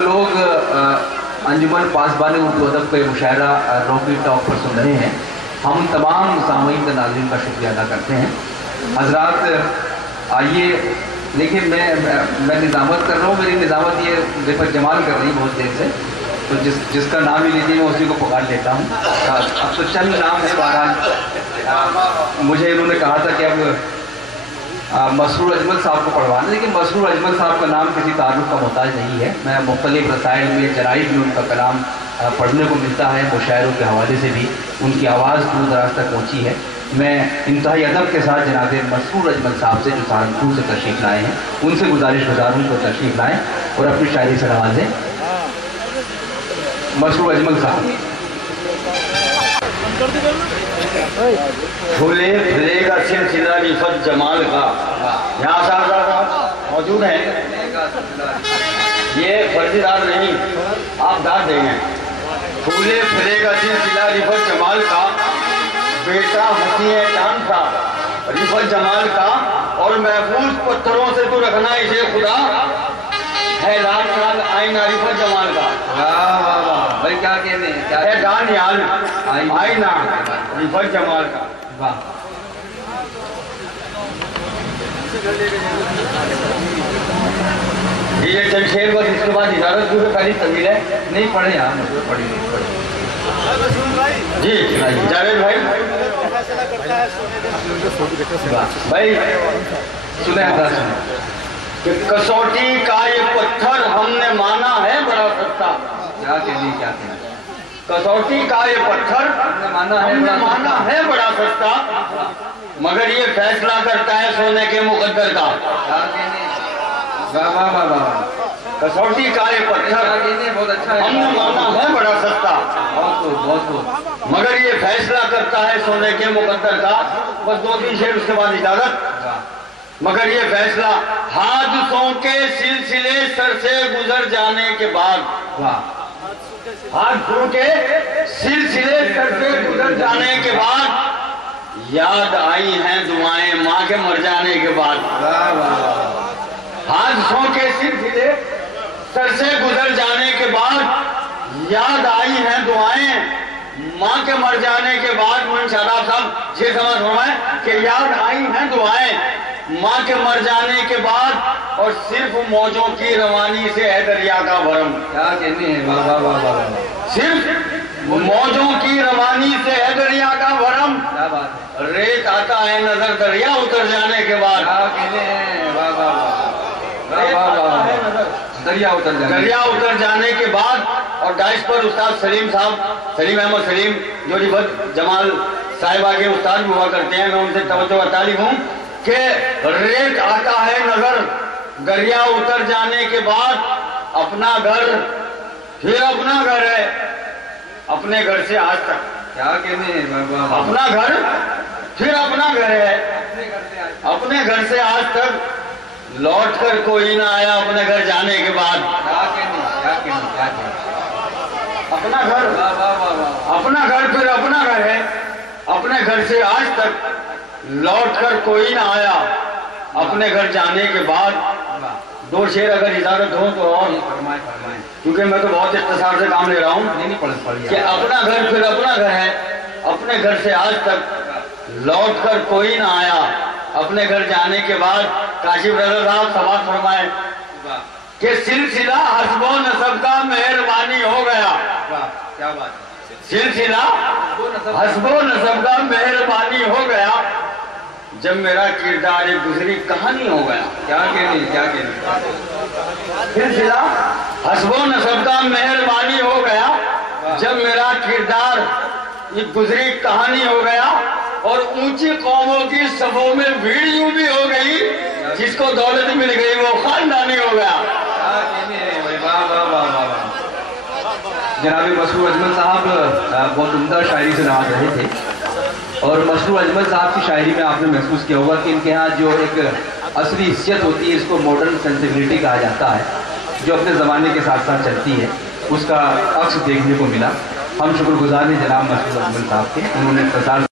लोग अंजुमन पासबान उर्दू अदब के मुशायरा रॉकी टॉक पर सुन रहे हैं। हम उन तमाम सामईन का नाज़रीन का शुक्रिया अदा करते हैं। हजरात आइए, देखिए मैं निज़ामत कर रहा हूँ। मेरी निज़ामत ये रिफत जमाल कर रही है बहुत देर से, तो जिसका नाम ही लीजिए मैं उसी को पुकार लेता हूँ। अब तो चंद नाम है। बहरहाल मुझे इन्होंने कहा था कि अब मसरूर अजमल साहब को पढ़वाना, लेकिन मसरूर अजमल साहब का नाम किसी तारुफ का मोहताज नहीं है। मैं मुख्तलिफ रसाइल में जराइद में उनका कलाम पढ़ने को मिलता है। मुशायरों के हवाले से भी उनकी आवाज़ दूर दराज तक पहुँची है। मैं इंतहाई अदब के साथ जनाब मसरूर अजमल साहब से, जो सहारनपुर से तशरीफ़ लाए हैं, उनसे गुजारिश गुजारूँ को तशरीफ़ लाएँ और अपनी शायरी से नवाजें। मसरूर अजमल साहब। फूले फिरेगा सिलसिला रिफत जमाल का, यहाँ साहब मौजूद हैं। ये फर्जीदार नहीं, आप दाद देंगे। फूले फिरेगा सिलसिला रिफत जमाल का, बेटा होती है चांद सा रिफत जमाल का, और महफूज पत्थरों से तो रखना इसे खुदा है लाल चांद आईना रिफत जमाल का। वाह वाह वाह भाई, क्या कहने हैं, क्या है डान याल आईना रिफत जमाल का। वाह। ये चंद शेर बस, इसके बाद इजाजत की पहली तमील है। नहीं पढ़े आप, पढ़ी जी जावेद भाई। भाई सुने कि कसौटी का ये पत्थर हमने माना है बड़ा सस्ता। क्या कहने, क्या कहने। कसौटी का ये पत्थर हमने माना है बड़ा सस्ता, मगर ये फैसला करता है सोने के मुकद्दर का। वाह वाह वाह वाह। कसौटी का ये पत्थर बहुत अच्छा है, हमने माना है बड़ा सस्ता, बहुत मगर ये फैसला करता है सोने के मुकद्दर का। बस दो तीन शेर उसके बाद इजाजत। मगर ये फैसला हादसों के सिलसिले सर से गुजर जाने के बाद, हादसों के सिलसिले सर से गुजर जाने के बाद याद आई हैं दुआएं माँ के मर जाने के बाद। हादसों के सिलसिले सर से गुजर जाने के बाद याद आई हैं दुआएं माँ के मर जाने के बाद। मन शादाब साहब छह समझ फरमाए कि याद आई हैं दुआएं माँ के मर जाने के बाद, और सिर्फ मौजों की रवानी से है दरिया का भरम। क्या कहने हैं, वाह वाह वाह वाह। सिर्फ मौजों की रवानी से है दरिया का भरम, क्या बात है। रेत आता है नजर दरिया उतर जाने के बाद। क्या कहने हैं, वाह वाह वाह वाह वाह। दरिया उतर जाने के बाद। और डाइस पर उस्ताद सलीम साहब, सलीम अहमद सलीम, जो रिफत जमाल साहिबा के उस्ताद भी हुआ करते हैं, मैं उनसे तवज्जो तालिब हूँ कि रेत आता है नजर दरिया उतर जाने के बाद, अपना घर फिर अपना घर है अपने घर से आज तक। क्या कहने हैं, अपना घर फिर अपना घर है अपने घर से आज तक, लौट कर कोई ना आया अपने घर जाने के बाद। क्या कहने, क्या कहने, क्या कहने। अपना घर, अपना घर फिर अपना घर है अपने घर से आज तक, लौट कर कोई ना आया अपने घर जाने के बाद। दो शेर अगर इजाजत हो तो और फरमाए, क्योंकि मैं तो बहुत इख्तिसार से काम ले रहा हूँ। नहीं पढ़ कि अपना घर फिर अपना घर है अपने घर से आज तक, लौट कर कोई ना आया अपने घर जाने के बाद। काशिफ रजा साहब समाज फरमाए कि सिलसिला हस्बो नसब का मेहरबानी हो गया। क्या बात है। सिलसिला हस्बो नसब का मेहरबानी हो गया, जब मेरा किरदार एक दूसरी कहानी हो गया। क्या कहने, क्या कहने। सिलसिला हस्बो नसब का मेहरबानी हो गया, जब मेरा किरदार एक दूसरी कहानी हो गया, और ऊंची कौमों की सफों में भीड़ यूं भी हो गई, जिसको दौलत मिल गई वो खानदानी हो गया। जनाब मसरूर अजमल साहब बहुत उम्दा शायरी से नवाज रहे थे, और मसरूर अजमल साहब की शायरी में आपने महसूस किया होगा कि इनके यहाँ जो एक असली हिस्सियत होती है, इसको मॉडर्न सेंसिबिलिटी कहा जाता है, जो अपने ज़माने के साथ साथ चलती है, उसका अक्स देखने को मिला। हम शुक्रगुजार हैं जनाब मसरूर अजमल साहब के, उन्होंने